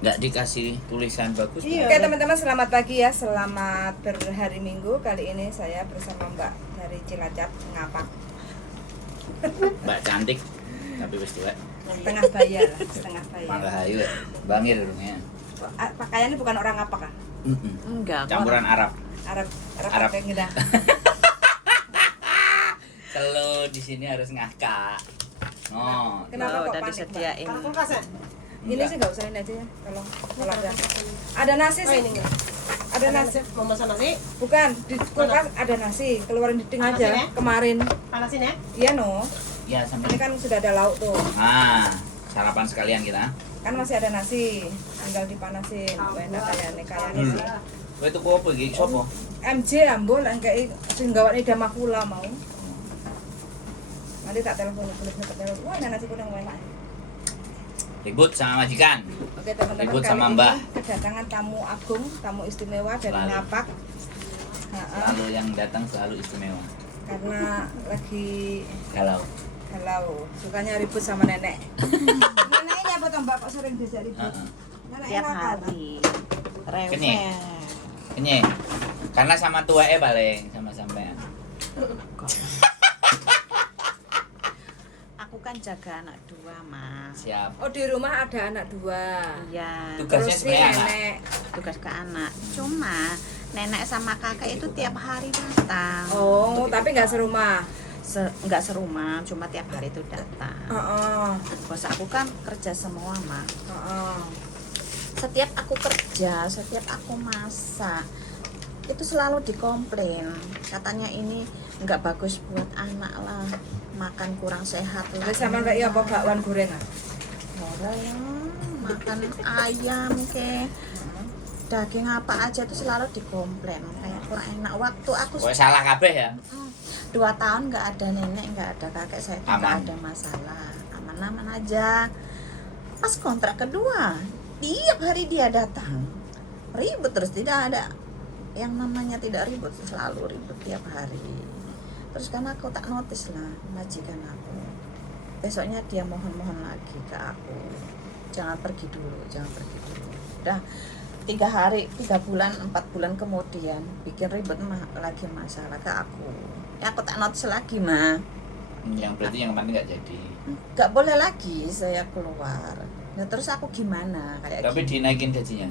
nggak dikasih tulisan bagus. Iya. Oke teman-teman, selamat pagi ya, selamat berhari Minggu. Kali ini saya bersama Mbak dari Cilacap Ngapak. Mbak cantik tapi wis tuwek. Setengah bayar lah, setengah bayar. Malah ayu ya. Bangir durungnya. Pakaiannya bukan orang Ngapak kan? Enggak, Campuran Arab. Arab Arab. apa yang kita? Kalau di sini harus ngakak. Oh, Kenapa kok udah panik, disediain. Kalau kulkas ya? Ini sih nggak usah ini aja ya, kalau ada nasi sih. ini enggak. Ada nasi. Mau masak nasi? Bukan, di kulkas ada nasi. Keluarin di ding Panasin aja. ya? Kemarin. Panasin ya? Iya no. ya Ini sampai. kan sudah ada lauk tuh. Ah, sarapan sekalian kita. Kan masih ada nasi. Tinggal dipanasin. Enak kayaknya sih. Kowe tuku apa iki? Sopo? MJ ambul kayak sing gawane ida makula mau. Nanti tak telepon telepon. Wah, ini nasi kuning enak. Ribut sama majikan. Oke, teman-teman, Ribut kali sama ini Mbah. kedatangan tamu agung, tamu istimewa dari Selalu. Ngapak. Selalu yang datang selalu istimewa. Karena lagi Galau. sukanya ribut sama nenek. Neneknya apa toh Mbak kok sering diajak ribut? Heeh. Neneknya Tiap nakal, Pak. hari Kenyek. rewel. Kenyek. Karena sama tuae paling sama sampean. Aku kan jaga anak dua, Mas. Siap. Oh, di rumah ada anak dua. Iya, Tugasnya Terus nih sebenarnya anak. nenek. tugas ke anak. Cuma nenek sama kakek itu tiap hari datang. Oh, tapi nggak serumah. Nggak serumah, cuma tiap hari itu datang. Heeh. Bos aku kan kerja semua, Mak. Heeh. Setiap aku kerja, setiap aku masak, itu selalu dikomplain. Katanya ini nggak bagus buat anak lah, makan kurang sehat lah. Terus sama kayak apa bakwan gorengan? Ora ya, makan ayam ke daging apa aja itu selalu dikomplain kayak kurang enak. Waktu aku Kowe salah kabeh ya. 2 tahun nggak ada nenek, nggak ada kakek, saya tuh nggak Aman. ada masalah, aman-aman aja. Pas kontrak kedua, tiap hari dia datang, ribut terus, tidak ada yang namanya tidak ribut, selalu ribut tiap hari. Terus kan aku tak notice lah majikan aku, besoknya dia mohon-mohon lagi ke aku, jangan pergi dulu. Udah 3 bulan 4 bulan kemudian bikin ribut lagi masalah ke aku. Ya aku tak notice lagi, mah Yang berarti yang kemarin nggak jadi. nggak boleh lagi saya keluar. Nah terus aku gimana kayak Tapi gini. dinaikin gajinya.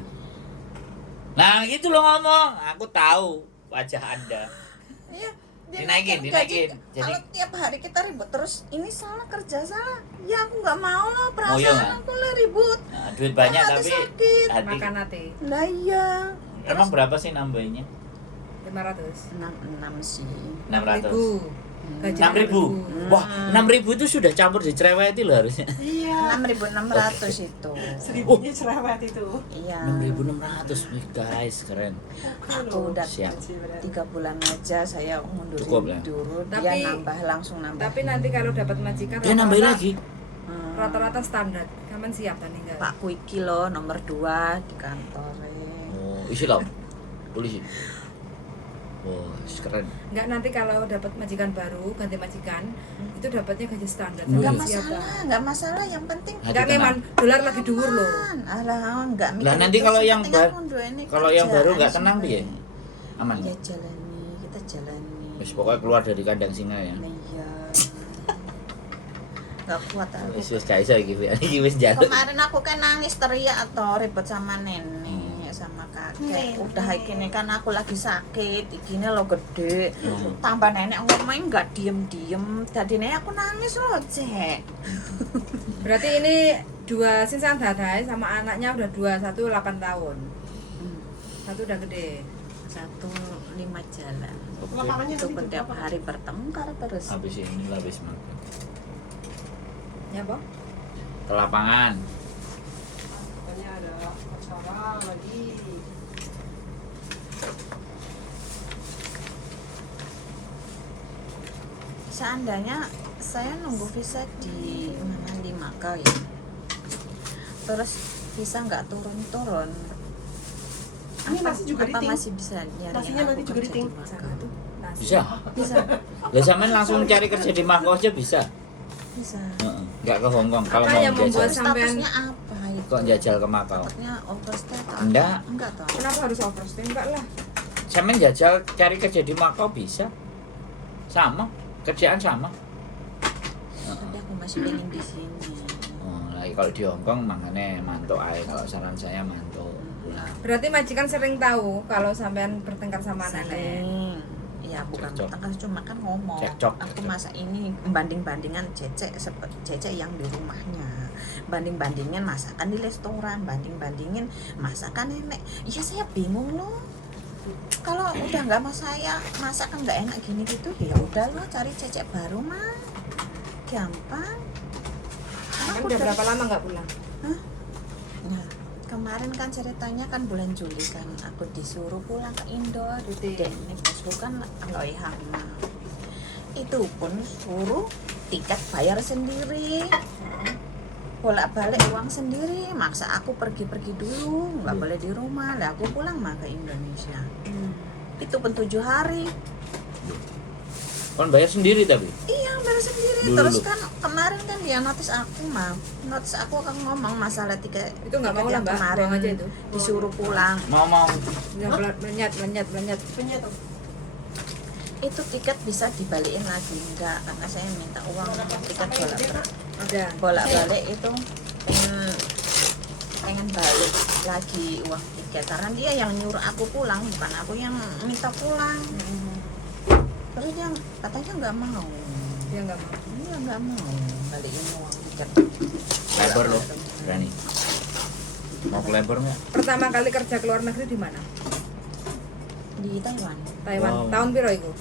Nah, gitu lo ngomong. Aku tahu wajah Anda. Iya, Dinaikin. gaji. Jadi Kalau tiap hari kita ribut terus, ini salah kerja salah. Ya aku nggak mau lah, Ngoyo, perasaan kan? aku lah ribut. nah, duit banyak Hati tapi sakit. hati. Makan hati Lah iya. Emang berapa sih nambahinnya? 500. 6 sih. 600. 6.000. Gaji 6.000. Wah, 6.000 itu sudah campur dicereweti loh harusnya. Iya. 6.600 itu. Seribunya cerewet itu. Iya. 6.600 nih guys, keren. Aku udah Siap. 3 bulan aja saya Cukup lah. mundurin dulu, dia Tapi- langsung nambah. Tapi nanti kalau dapat majikan Dia nambahin lagi. rata-rata standar. Kapan siap tadi enggak? Pak Kuiki loh nomor 2 di kantor. Oh, isi kau. Tulis. Wah, keren. Enggak, nanti kalau dapat majikan baru, ganti majikan, itu dapatnya gaji standar. Enggak Wih. masalah, enggak masalah, yang penting Hati Enggak tenang. memang dolar lagi dhuwur loh. alah enggak mikir Lah nanti itu kalau sih, yang penting aku ini kalau yang baru kerjaan nggak tenang sebenarnya. piye? Aman. Ya jalani, kita jalani. Wis pokoknya keluar dari kandang singa ya. Iya. Enggak kuat aku. Wis gak iso iki. Iki wis jalan. Kemarin aku kan nangis teriak atau ribet sama nenek sama kakek. Udah gini kan aku lagi sakit, gini lo gede. Tambah nenek ngomongin nggak diem. Tadi nenek aku nangis loh, Cek. Berarti ini dua sinsang dadai sama anaknya udah 21 8 tahun. Satu udah gede. 1 5 jalan. Lapangannya Itu tadi pun tiap berapa? hari bertengkar terus. Habis ini lah habis makan. Ya, Pak? Ke lapangan. Katanya ada acara lagi. Seandainya saya nunggu visa di mana, di Makau ya, terus visa nggak turun-turun, Ini nasi juga apa diting. masih bisa nyari Nasinya nanti juga diting. Sana tuh nasi. Bisa. Bisa, Lah sampean langsung cari kerja di Makau aja bisa. bisa. Heeh. Nggak ke Hongkong kalau Apa mau yang membuat jajal. sampean- Statusnya apa itu? kok jajal ke Makau? Takutnya overstay atau Enggak. apa? Enggak toh. Kenapa harus overstay? Enggak lah. Sampean jajal cari kerja di Makau bisa. Sama, kerjaan sama. Tapi aku masih pengen di sini. Oh, lagi kalau di Hongkong makanya mantuk aja. Kalau saran saya mantuk pulang. Berarti majikan sering tahu kalau sampean bertengkar sama nenek. Sering. Iya, bukan Cekcok. bertengkar, cuma kan ngomong. Cekcok. Aku masa ini banding-bandingan cecek seperti cecek yang di rumahnya. Banding-bandingin masakan di restoran, banding-bandingin masakan nenek. Iya, saya bingung loh. Kalau udah nggak mau saya masakan nggak enak gini gitu, ya udah lo cari cecek baru mah. Gampang. Kan Aku udah dari- berapa lama nggak pulang? Nah, kemarin kan ceritanya kan bulan Juli kan aku disuruh pulang ke Indo. Cuti. Dan ini bosku kan nggak hama. Itu pun suruh tiket bayar sendiri. Bolak-balik uang sendiri, maksa aku pergi-pergi dulu, nggak boleh di rumah. Lah aku pulang mah ke Indonesia. Itu pun 7 hari. Kon bayar sendiri tapi. Iya, bayar sendiri. Dulu. Terus kan kemarin kan dia notis aku mah. Notis aku akan ngomong masalah tiket. Itu nggak mau tiket lah, yang Mbak. kemarin Buang aja itu. disuruh pulang. Mau Ya, melenyat. Apanya tuh? Itu tiket bisa dibalikin lagi enggak, karena saya minta uang tiket Ada. bolak-balik itu pengen balik lagi uang tiket karena dia yang nyuruh aku pulang, bukan aku yang minta pulang. Terus dia katanya nggak mau. Dia nggak mau. Iya, nggak mau balikin uang tiket. labor loh, berani. Mau ke labor nggak? Pertama kali kerja ke luar negeri di mana? Di Taiwan Taiwan. Wow. Tahun piro itu?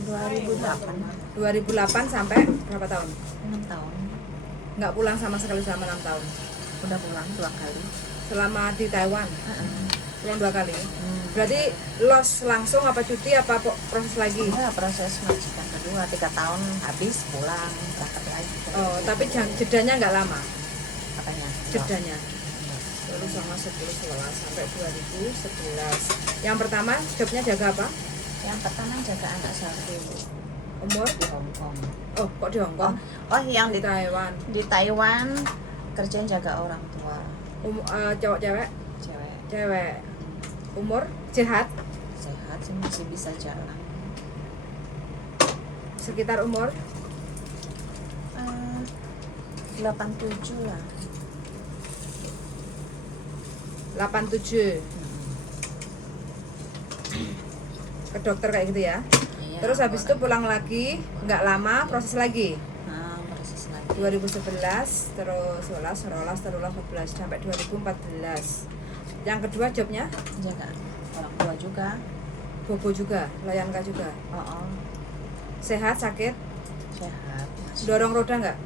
2008, 2008 sampai berapa tahun? 6 tahun. Nggak pulang sama sekali selama 6 tahun. Udah pulang 2 kali. Selama di Taiwan pulang 2 kali. Berarti los langsung apa cuti apa proses lagi? Iya, proses majikan kedua 3 tahun habis pulang berangkat lagi. Oh, tapi jedanya nggak lama. Katanya Jedanya. Terus sama 10 11 sampai 2011. Yang pertama jobnya jaga apa? yang pertama jaga anak satu Umur? di Hong Kong. Oh, kok di Hong Kong? Oh, yang Di Taiwan. di Taiwan kerjaan jaga orang tua Cowok cewek? cewek. Cewek. Umur? Sehat? Sehat sih, masih bisa jalan. Sekitar umur? 87 lah. 87. Ke dokter kayak gitu ya. Iya, Terus habis itu orang- pulang lagi, nggak lama proses lagi. proses lagi. 2011, terus 11, 12, 13, 14 sampai 2014. Yang kedua jobnya Jaga orang tua juga. bobo juga, layanka juga. Oh, Sehat, sakit, sehat. Masih, dorong roda nggak?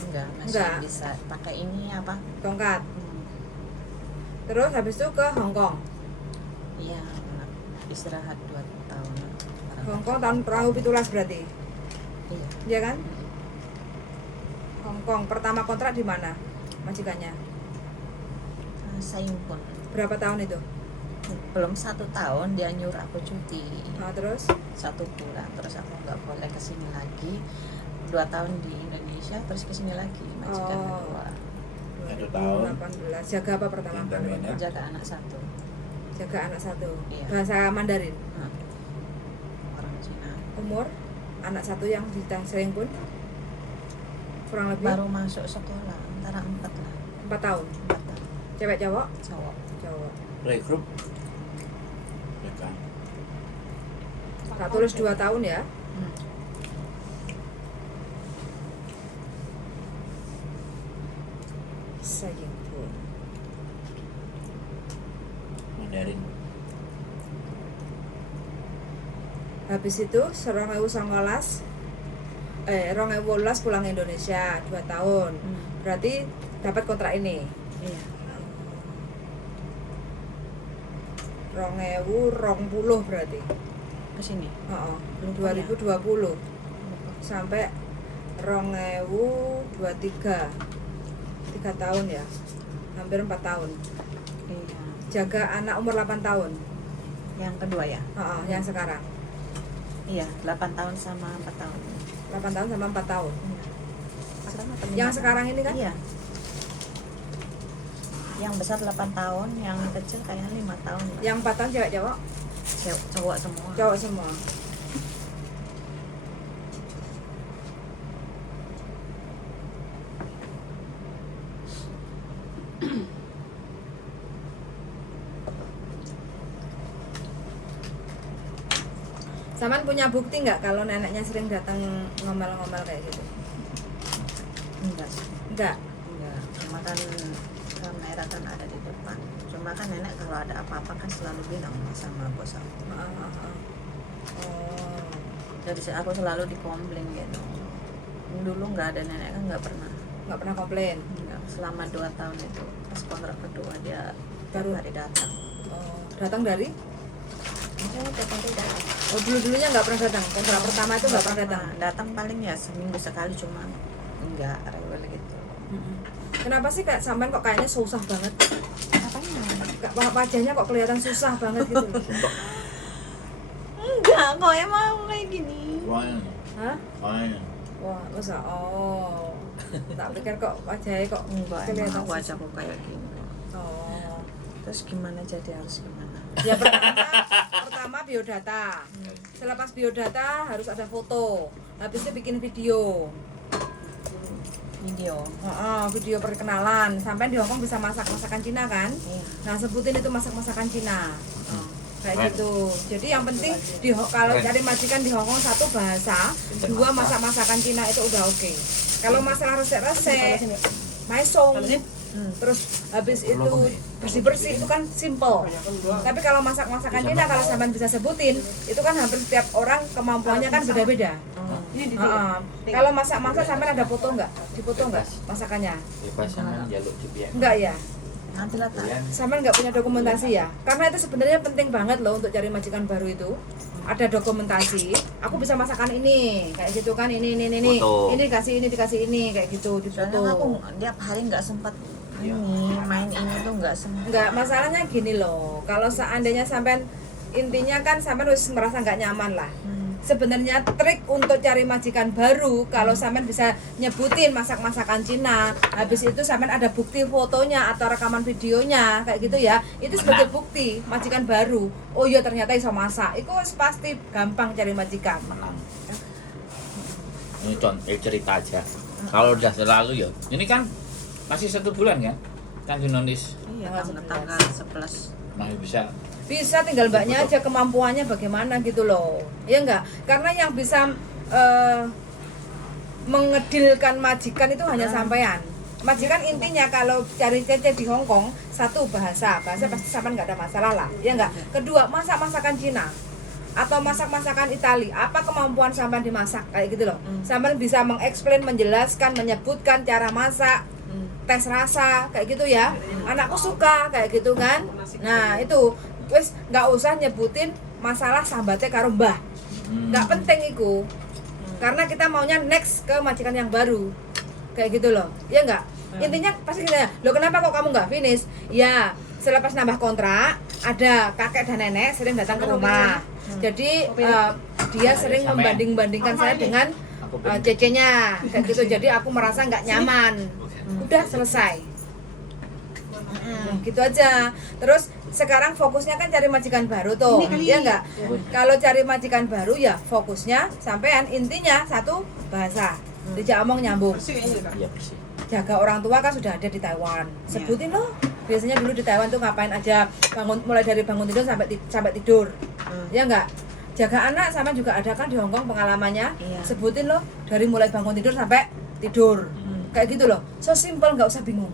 enggak, masih Enggak. bisa pakai ini apa? Tongkat. Terus habis itu ke Hong Kong. Iya, istirahat 2 tahun. Hong Kong tahun perahu pitulas berarti, Iya. iya kan? Hong Kong pertama kontrak di mana majikannya? Sayung pun Berapa tahun itu? belum 1 tahun dia nyuruh aku cuti Nah, terus 1 bulan, terus aku nggak boleh kesini lagi. 2 tahun di Indonesia, terus kesini lagi majikan Oh. kedua. 2018. Jaga apa pertama kali? Internet. Jaga anak 1 Jaga anak 1. Iya. Bahasa Mandarin. orang Cina. Umur anak 1 yang di sering pun kurang lebih Baru masuk sekolah antara 4 lah. 4 tahun. 4 tahun. Cewek cowok? Cowok. Cowok. Playgroup. Ya kan. Tak tulis 2 tahun ya. Sayang pun. Mandarin. Habis itu 2019 2018 pulang ke Indonesia 2 tahun. Berarti dapat kontrak ini. Iya. 2020 berarti. Kesini. Heeh. Lupa ya. 2020 sampai 2023. 3 tahun ya. Hampir 4 tahun. Iya. Jaga anak umur 8 tahun. Yang kedua ya. Heeh, yang sekarang. Iya, 8 tahun sama 4 tahun. 8 tahun sama 4 tahun. Iya. Yang sekarang ini kan? Iya. Yang besar 8 tahun, yang kecil kayaknya 5 tahun. Yang 4 tahun cewek cowok? Cowok semua. Cowok semua. Saman punya bukti nggak kalau neneknya sering datang ngomel-ngomel kayak gitu? Enggak sih. Enggak. Enggak, cuma kan kamera kan ada di depan. Cuma kan nenek kalau ada apa-apa kan selalu bilang sama bos aku. Oh. Jadi aku selalu dikomplain gitu. Dulu nggak ada nenek kan nggak pernah. Nggak pernah komplain. Enggak, selama 2 tahun itu pas kontrak kedua dia Baru? baru hari datang. Oh. Datang dari? Saya tiap hari datang. Oh, dulu-dulunya nggak pernah datang. Kontrak pertama itu nggak pernah datang. Datang paling ya seminggu sekali cuma enggak rewel gitu. Kenapa sih Kak Saman kok kayaknya susah banget? Apanya? Wajahnya kok kelihatan susah banget gitu. Enggak, kok emang kayak gini. Wah, Hah? wah. Wah, masa? Oh. Tak pikir kok wajahnya kok Enggak, emang kelihatan aku susah. wajahku kayak gini. Oh. Terus gimana jadi harus gimana? Ya pertama biodata. Selepas biodata harus ada foto. Habis itu bikin video. Video. Video perkenalan. Sampai di Hongkong bisa masak masakan Cina kan? Iya. Nah sebutin itu masak masakan Cina. Kayak Keren. gitu. Jadi yang penting kalau Keren. cari majikan di Hongkong 1 bahasa, 2 masak masakan Cina itu udah oke. Kalau masalah resep-resep, maisong, terus habis itu bersih-bersih itu kan simple. Tapi kalau masak-masakan Cina kalau sampean bisa sebutin, itu kan hampir setiap orang kemampuannya kan beda-beda. Kalau masak-masak sampean ada foto nggak? Dipoto nggak masakannya? Bebas sama jaluk juga. Enggak ya? Nanti lah tak. Sampean nggak punya dokumentasi ya? Karena itu sebenarnya penting banget loh untuk cari majikan baru itu. Ada dokumentasi, aku bisa masakan ini, kayak gitu kan, ini, Foto. ini dikasih ini, kayak gitu, di Soalnya aku foto. tiap hari nggak sempat ini main ini tuh nggak sempat. Enggak, masalahnya gini loh, kalau seandainya sampean intinya kan sampean harus merasa nggak nyaman lah. Sebenarnya trik untuk cari majikan baru kalau sampean bisa nyebutin masak-masakan Cina, habis itu sampean ada bukti fotonya atau rekaman videonya kayak gitu ya, itu sebagai bukti majikan baru. Oh iya ternyata iso masak, itu pasti gampang cari majikan. Menang. Ini contoh cerita aja. Kalau udah selalu ya, ini kan masih 1 bulan kan? Kan Junonis Iya, tanggal 11. masih bisa. Bisa tinggal mbaknya aja kemampuannya bagaimana gitu loh, ya enggak? Karena yang bisa mengedilkan majikan itu hanya sampean. Majikan intinya kalau cari cece di Hongkong 1 bahasa pasti sampean nggak ada masalah lah, ya enggak? Kedua masak-masakan Cina atau masak-masakan Itali, apa kemampuan sampean dimasak kayak gitu loh. Sampean bisa mengeksplain, menjelaskan, menyebutkan cara masak, tes rasa kayak gitu ya. Anakku suka kayak gitu kan. Nah itu wis nggak usah nyebutin masalah sambatnya karo mbah, nggak penting itu, karena kita maunya next ke majikan yang baru kayak gitu loh, ya nggak. Intinya pasti gini, lo kenapa kok kamu nggak finish? Ya selepas nambah kontrak ada kakek dan nenek sering datang ke rumah, jadi dia sering membanding-bandingkan saya dengan cecenya kayak gitu, jadi aku merasa nggak nyaman. Udah selesai. Gitu aja. Terus sekarang fokusnya kan cari majikan baru tuh, ya enggak? Kalau cari majikan baru ya fokusnya sampean intinya 1 bahasa, dijak omong nyambung. Iya bersih. Jaga orang tua kan sudah ada di Taiwan. Sebutin loh. Biasanya dulu di Taiwan tuh ngapain aja, mulai dari bangun tidur sampai tidur. Ya enggak? Jaga anak sama juga ada kan di Hongkong pengalamannya. Iya. Sebutin loh dari mulai bangun tidur sampai tidur. Kayak gitu loh. So simple, nggak usah bingung.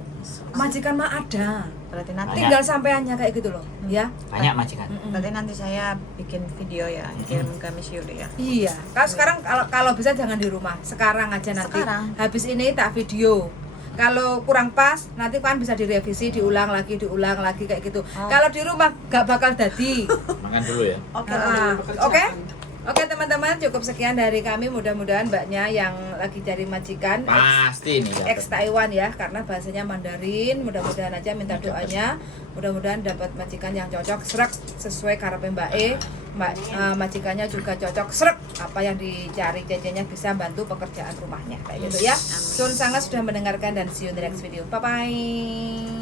Majikan mah ada. Berarti nanti Tinggal sampeannya kayak gitu loh, ya. Banyak majikan. berarti nanti saya bikin video ya, kirim ke Miss Yuli ya. Iya. Kalau sekarang kalau bisa jangan di rumah. Sekarang aja nanti. Sekarang. Habis ini tak video. Kalau kurang pas, nanti kan bisa direvisi, diulang lagi kayak gitu. Kalau di rumah gak bakal jadi. Makan dulu ya. Oke. Oke teman-teman, cukup sekian dari kami. Mudah-mudahan mbaknya yang lagi cari majikan Pasti nih ex Taiwan ya, karena bahasanya Mandarin. Mudah-mudahan aja minta doanya, mudah-mudahan dapat majikan yang cocok srek sesuai karepe Mbak E. Majikannya juga cocok srek apa yang dicari, cecenya bisa bantu pekerjaan rumahnya kayak gitu ya. Sun sangat sudah mendengarkan dan see you in the next video. Bye bye.